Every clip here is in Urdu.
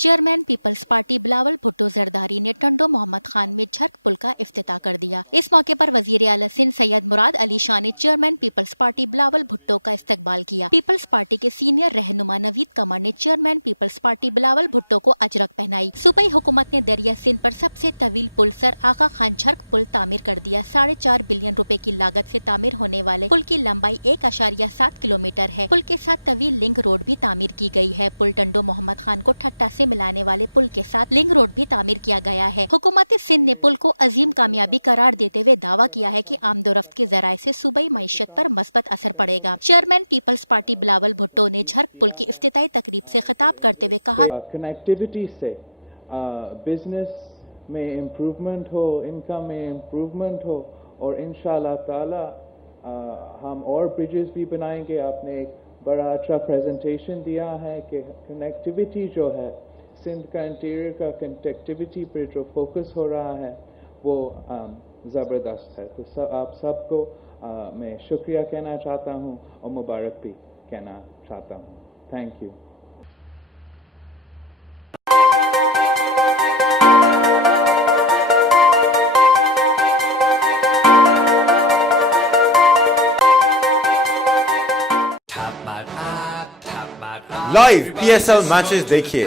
Chairman peoples party Bilawal Bhutto Zardari نے ٹنڈو محمد خان میں جھرک پل کا افتتاح کر دیا۔ اس موقع پر وزیر اعلی سندھ سید مراد علی شاہ نے chairman peoples party Bilawal Bhutto کا استقبال کیا۔ پیپلز پارٹی کے سینئر رہنما نوید کمر نے chairman peoples party Bilawal Bhutto کو اجرک پہنائی۔ صوبائی حکومت نے دریا سندھ پر سب سے طویل پل سر آقا خان جھرک پل تعمیر کر دیا۔ ساڑھے چار بلین روپے کی لاگت سے تعمیر ہونے والے پل کی لمبائی ایک اشاریہ سات کلومیٹر ہے۔ پل کے ساتھ طویل لنک روڈ بھی تعمیر کی گئی ہے۔ پل ٹنڈو محمد خان کو ٹھٹا سے ملانے والے پل کے ساتھ لنگ روڈ بھی تعمیر کیا گیا ہے۔ حکومت سندھ نے پل کو عظیم کامیابی قرار دیتے ہوئے دعویٰ کیا ہے کہ آمد و رفت کے ذرائع سے صوبائی معیشت پر مثبت اثر پڑے گا۔ Chairman peoples party Bilawal Bhutto نے جھرک پل کی افتتاحی تقریب سے خطاب کرتے ہوئے کہا کنیکٹیوٹی سے بزنس میں امپروومنٹ ہو انکم میں امپروومنٹ ہو، اور انشاءاللہ تعالی ہم اور بریجز بھی بنائیں گے۔ آپ نے ایک بڑا اچھا پریزنٹیشن دیا ہے کہ کنیکٹیوٹی جو ہے سندھ کا انٹیریئر کا کنٹیکٹیوٹی پہ جو فوکس ہو رہا ہے، وہ زبردست ہے۔ تو سب، آپ سب کو میں شکریہ کہنا چاہتا ہوں اور مبارک بھی کہنا چاہتا ہوں۔ Thank you live P S L matches دیکھیے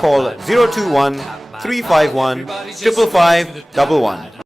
call zero two one three five one triple five double one